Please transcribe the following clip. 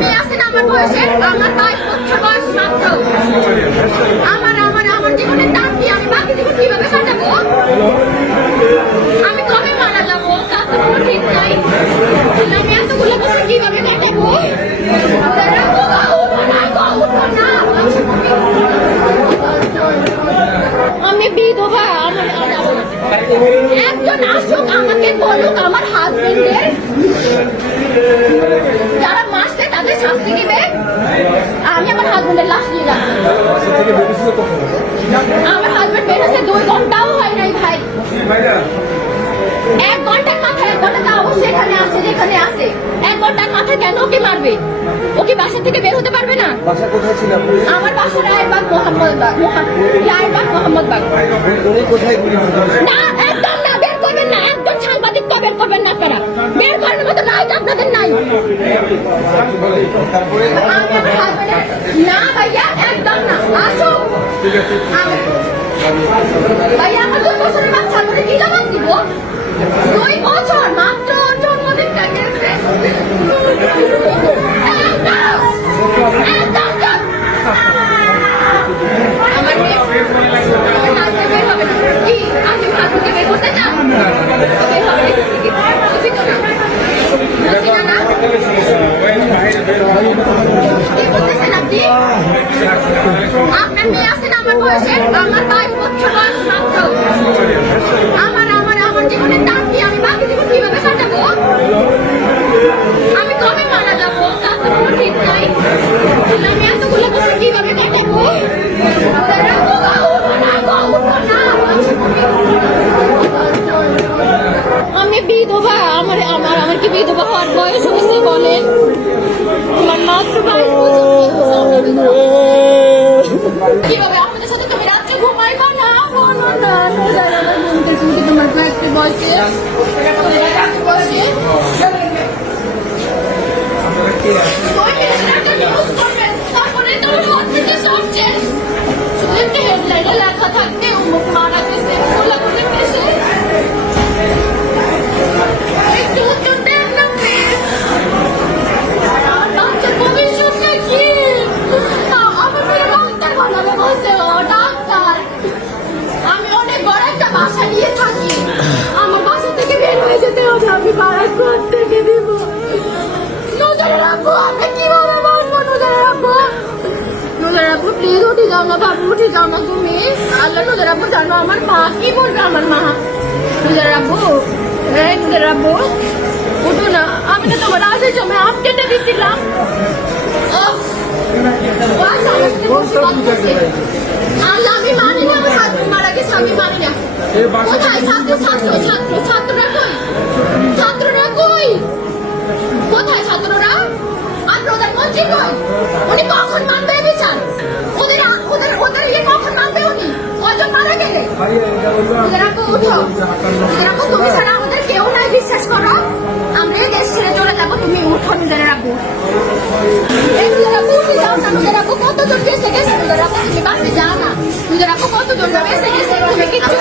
মেয়ে আছেন আমার বয়সের, আমার 22 বছর বয়স মাত্র। আমার জীবনের দাম কি? আমি বাকি জীবন কিভাবে কাটাবো? আমি কবে মারা যাবো তার তো কোনো ঠিক নাই। আমি এতগুলো বছর কিভাবে কাটাবো? আমি বিধবা। একজন আসুক আমাকে বলুক আমার হাজবেন্ডের যারা মাসে তাদের শাস্তি দিবে। আমি আমার হাজবেন্ডের লাশ নিলাম। আমার হাজবেন্ড বেরোছে 2 ঘন্টাও হয় নাই ভাই। 1 ঘন্টার মাথায় 1 ঘন্টা অবশ্যই এখানে আছে, যেখানে আছে 1 ঘন্টার মাথায় কেন ওকে মারবে? ওকে বাসা থেকে বের হতে পারবে না? বাসা কোথায় ছিল? আমার বাসা রায়েরবাগ মোহাম্মদবাগ। উনি কোথায় গুলি না, একদম না, বের করবেন না। একদম সাংবাদিক তো বের করবেন না আপনারা। বের করার মতো রাইট আপনাদের নাই। তারপরে না ভাইয়া, একদম না। আসুন ভাইয়া, আমার 2 বছরের বাচ্চা করে কি জবাব দিব? 2 বছর মাত্র জন্মদিনটা গেছে। আমার মেয়ে হাতে বের হবে না। কি আপনি হাতে বের করতে চান? বের হবে না। আপনার মেয়ে আছেন আমার বয়সের, আমার 22 বছর বয়স মাত্র। আমার জীবনের দাম কি? আমি বাকি জীবন কিভাবে কাটাবো? আমি কবে মারা যাবো তার তো কোনো ঠিক নাই। আমি এতগুলো বছর কিভাবে কাটাবো? আমি বিধবা। আমার কি বিধবা হওয়ার বয়স হয়েছে বলেন? আমার মাত্র 22 বছর। কিভাবে আমাদের সাথে তুমি রাত্রে ঘুমাইবা না? তোমার একটা বয়সে তারপরে তোমার হসপিটাল সব শেষ। শুধু একটা হেডলাইনে লেখা থাকতে অমুক মারা গেছে, ওলা করে গেছে। একটু উত্তর দেন না প্লিজ। ডাক্তার ভবিষ্যৎটা কি? আমার মেয়ে ডাক্তার বানাবে বলছে। ও ডাক্তার। আমি অনেক বড় একটা বাসা নিয়ে থাকি। আমার বাসা থেকে বের হয়ে যেতে হবে। আমি ভাড়া থেকে দিব। নজরে রাখবো। আমি কিভাবে বসবো? নজরে রাখবো। নজরে রাখবো প্লিজ। উঠে যাও না বাবু, উঠে যাও না তুমি। আল্লাহ নজরে রাখবো। জানো আমার মা কি বলবে? আমার মা নজরে রাখবো। এই নজরে রাখবো। উঠো না। আমি তো তোমার আসার সময় আপ কেটে দিচ্ছিলাম। আল্লাহ আমি মানি না। আমার হাজবেন্ড মারা গেছে, আমি মানি না। কোথায় ছাত্ররা কই? ছাত্ররা কই? কোথায় ছাত্ররা? আর প্রধানমন্ত্রী কই? উনি কখন মানবে বিচার? ওদের ইয়ে কখন মানবে উনি? কজন মারা গেলে? উঠো। তুমি ছাড়া আমাদের কেউ নাই, বিশ্বাস করো। আমরা এই দেশ ছেড়ে চলে যাবো। তুমি উঠো। নিজেরা রাখবো। কতজন বেঁচে গেছে? তুমি বাঁচতে যাও না। নিজেরা কতজন বেঁচে গেছে? তুমি কিচ্ছু